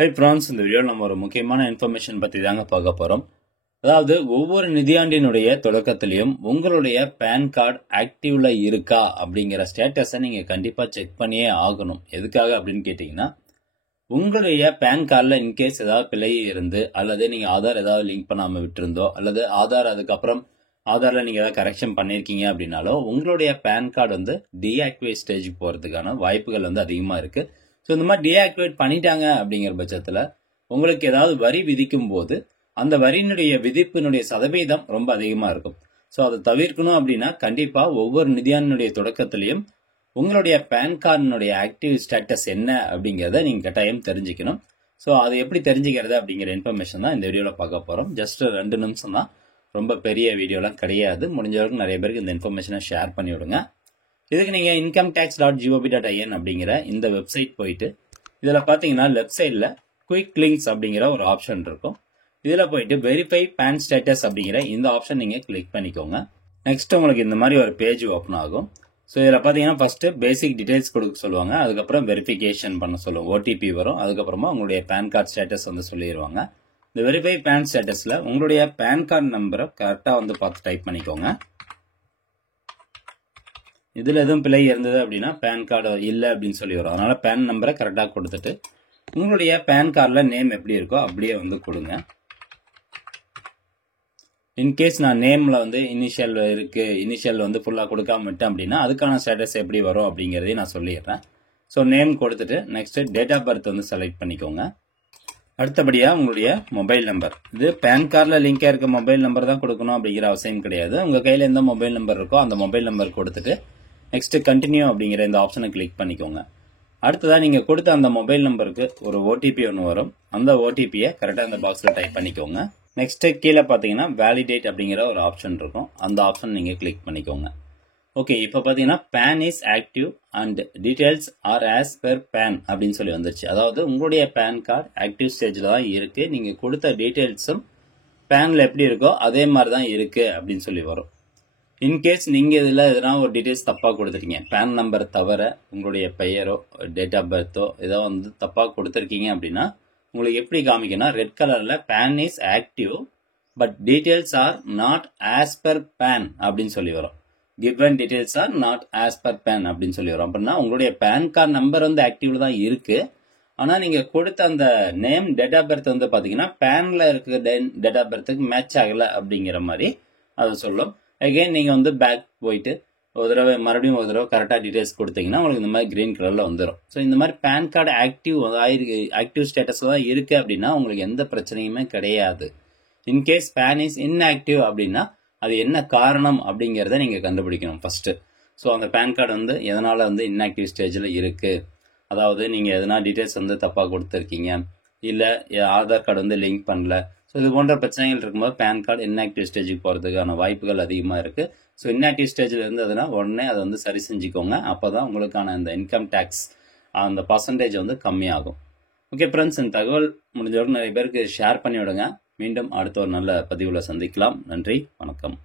Right France, இந்த வீடியோவில் நம்ம ஒரு முக்கியமான இன்ஃபர்மேஷன் பற்றி தாங்க பார்க்க போகிறோம். அதாவது ஒவ்வொரு நிதியாண்டினுடைய தொடக்கத்திலையும் உங்களுடைய பேன் கார்டு ஆக்டிவ்ல இருக்கா அப்படிங்கிற ஸ்டேட்டஸை நீங்கள் கண்டிப்பாக செக் பண்ணியே ஆகணும். எதுக்காக அப்படின்னு கேட்டிங்கன்னா, உங்களுடைய பேன் கார்டில் இன்கேஸ் ஏதாவது பிழை இருந்து அல்லது நீங்கள் ஆதார் ஏதாவது லிங்க் பண்ணாமல் விட்டுருந்தோ அல்லது ஆதார் அதுக்கப்புறம் ஆதாரில் நீங்கள் ஏதாவது கரெக்ஷன் பண்ணியிருக்கீங்க அப்படின்னாலோ உங்களுடைய பேன் கார்டு வந்து டீஆக்டிவேட் ஸ்டேஜுக்கு போகிறதுக்கான வாய்ப்புகள் வந்து அதிகமாக இருக்குது. ஸோ இந்த மாதிரி டீஆக்டிவேட் பண்ணிட்டாங்க அப்படிங்கிற பட்சத்தில் உங்களுக்கு ஏதாவது வரி விதிக்கும் போது அந்த வரியினுடைய விதிப்பினுடைய சதவீதம் ரொம்ப அதிகமாக இருக்கும். ஸோ அதை தவிர்க்கணும் அப்படின்னா கண்டிப்பாக ஒவ்வொரு நிதியாண்டினுடைய தொடக்கத்திலையும் உங்களுடைய பேன் கார்டினுடைய ஆக்டிவ் ஸ்டேட்டஸ் என்ன அப்படிங்கிறத நீங்கள் கட்டாயம் தெரிஞ்சுக்கணும். ஸோ அதை எப்படி தெரிஞ்சுக்கிறது அப்படிங்கிற இன்ஃபர்மேஷன் தான் இந்த வீடியோவில் பார்க்க போகிறோம். ஜஸ்ட் 2 நிமிஷம் தான், ரொம்ப பெரிய வீடியோலாம் கிடையாது. முடிஞ்ச வரைக்கும் நிறைய பேருக்கு இந்த இன்ஃபர்மேஷனை ஷேர் பண்ணி விடுங்க. இதுக்கு நீங்கள் incometax.gov.in அப்படிங்கிற இந்த வெப்சைட் போயிட்டு இதில் பார்த்தீங்கன்னா லெஃப்ட் சைடில் குயிக் லிங்க்ஸ் அப்படிங்கிற ஒரு ஆப்ஷன் இருக்கும். இதில் போயிட்டு வெரிஃபை பேன் ஸ்டேட்டஸ் அப்படிங்கிற இந்த ஆப்ஷன் நீங்கள் கிளிக் பண்ணிக்கோங்க. நெக்ஸ்ட் உங்களுக்கு இந்த மாதிரி ஒரு பேஜ் ஓப்பன் ஆகும். ஸோ இதில் பார்த்தீங்கன்னா ஃபஸ்ட்டு பேசிக் டீடைல்ஸ் கொடுக்க சொல்லுவாங்க. அதுக்கப்புறம் வெரிஃபிகேஷன் பண்ண சொல்லுவாங்க, ஓடிபி வரும். அதுக்கப்புறமா உங்களுடைய பேன் கார்டு ஸ்டேட்டஸ் வந்து சொல்லிடுவாங்க. இந்த வெரிஃபை பேன் ஸ்டேட்டஸில் உங்களுடைய பேன் கார்டு நம்பரை கரெக்டாக வந்து பார்த்து டைப் பண்ணிக்கோங்க. இதில் எதுவும் பிழை இருந்தது அப்படின்னா பேன் கார்டு இல்லை அப்படின்னு சொல்லி வரும். அதனால் பேன் நம்பரை கரெக்டாக கொடுத்துட்டு உங்களுடைய பேன் கார்டில் நேம் எப்படி இருக்கோ அப்படியே வந்து கொடுங்க. இன்கேஸ் நான் நேமில் வந்து இனிஷியல் இருக்குது, இனிஷியல் வந்து ஃபுல்லாக கொடுக்காம விட்டேன் அப்படின்னா அதுக்கான ஸ்டேட்டஸ் எப்படி வரும் அப்படிங்கிறதையும் நான் சொல்லிடுறேன். ஸோ நேம் கொடுத்துட்டு நெக்ஸ்ட்டு டேட் ஆஃப் பர்த் வந்து செலக்ட் பண்ணிக்கோங்க. அடுத்தபடியாக உங்களுடைய மொபைல் நம்பர், இது பேன் கார்டில் லிங்காக இருக்க மொபைல் நம்பர் தான் கொடுக்கணும் அப்படிங்கிற அவசியம் கிடையாது. உங்கள் கையில் எந்த மொபைல் நம்பர் இருக்கோ அந்த மொபைல் நம்பர் கொடுத்துட்டு நெக்ஸ்ட் கண்டினியூ அப்படிங்கிற இந்த ஆப்ஷனை கிளிக் பண்ணிக்கோங்க. அடுத்ததாக நீங்கள் கொடுத்த அந்த மொபைல் நம்பருக்கு ஒரு ஓடிபி ஒன்று வரும். அந்த ஓடிபியை கரெக்டாக இந்த பாக்ஸில் டைப் பண்ணிக்கோங்க. நெக்ஸ்ட்டு கீழே பார்த்தீங்கன்னா வேலிடேட் அப்படிங்கிற ஒரு ஆப்ஷன் இருக்கும். அந்த ஆப்ஷன் நீங்கள் கிளிக் பண்ணிக்கோங்க. ஓகே, இப்போ பார்த்தீங்கன்னா PAN is active and details are as per PAN அப்படின்னு சொல்லி வந்துருச்சு. அதாவது உங்களுடைய பேன் கார்டு ஆக்டிவ் ஸ்டேஜில் தான் இருக்குது. நீங்கள் கொடுத்த டீடைல்ஸும் பேனில் எப்படி இருக்கோ அதே மாதிரி தான் இருக்குது அப்படின்னு சொல்லி வரும். இன்கேஸ் நீங்கள் இதில் எதனா ஒரு டீட்டெயில்ஸ் தப்பாக கொடுத்துருக்கீங்க, பேன் நம்பர் தவிர உங்களுடைய பெயரோ டேட் ஆஃப் பர்த்தோ ஏதோ வந்து தப்பாக கொடுத்துருக்கீங்க அப்படின்னா உங்களுக்கு எப்படி காமிக்கணும்னா ரெட் கலரில் PAN is active but details are not as per PAN அப்படின்னு சொல்லி வரும். Given details are not as per PAN அப்படின்னு சொல்லி வரும். அப்படின்னா உங்களுடைய பேன் கார்டு நம்பர் வந்து ஆக்டிவ்ல தான் இருக்குது. ஆனால் நீங்கள் கொடுத்த அந்த நேம் டேட் ஆஃப் பர்த் வந்து பார்த்தீங்கன்னா பேனில் இருக்கிற டேட் ஆஃப் பர்த்துக்கு மேட்ச் ஆகலை அப்படிங்கிற மாதிரி அதை சொல்லும். அகெயின் நீங்கள் வந்து பேக் போயிட்டு ஒரு தடவை மறுபடியும் ஒரு தடவை கரெக்டாக டீடைல்ஸ் கொடுத்தீங்கன்னா உங்களுக்கு இந்த மாதிரி கிரீன் கலரில் வந்துடும். ஸோ இந்த மாதிரி பேன் கார்டு ஆக்டிவ் ஸ்டேட்டஸில் தான் இருக்குது அப்படின்னா உங்களுக்கு எந்த பிரச்சனையுமே கிடையாது. இன்கேஸ் பேன் இஸ் இன்ஆக்டிவ் அப்படின்னா அது என்ன காரணம் அப்படிங்கிறத நீங்கள் கண்டுபிடிக்கணும் ஃபஸ்ட்டு. ஸோ அந்த பேன் கார்டு வந்து எதனால் வந்து இன்ஆக்டிவ் ஸ்டேஜில் இருக்குது, அதாவது நீங்கள் எதனா டீடைல்ஸ் வந்து தப்பாக கொடுத்துருக்கீங்க, இல்லை ஆதார் கார்டு வந்து லிங்க் பண்ணல, ஸோ இது போன்ற பிரச்சனைகள் இருக்கும்போது பேன் கார்டு இன்ஆக்டிவ் ஸ்டேஜுக்கு போகிறதுக்கான வாய்ப்புகள் அதிகமாக இருக்குது. ஸோ இன்ஆக்டிவ் ஸ்டேஜில் இருந்ததுன்னா உடனே அதை வந்து சரி செஞ்சுக்கோங்க. அப்போ தான் உங்களுக்கான அந்த இன்கம் டேக்ஸ் அந்த பர்சன்டேஜ் வந்து கம்மியாகும். ஓகே ஃப்ரெண்ட்ஸ், இந்த தகவல் முடிஞ்சவரைக்கும் நிறைய பேருக்கு ஷேர் பண்ணி விடுங்க. மீண்டும் அடுத்த ஒரு நல்ல பதிவில் சந்திக்கலாம். நன்றி, வணக்கம்.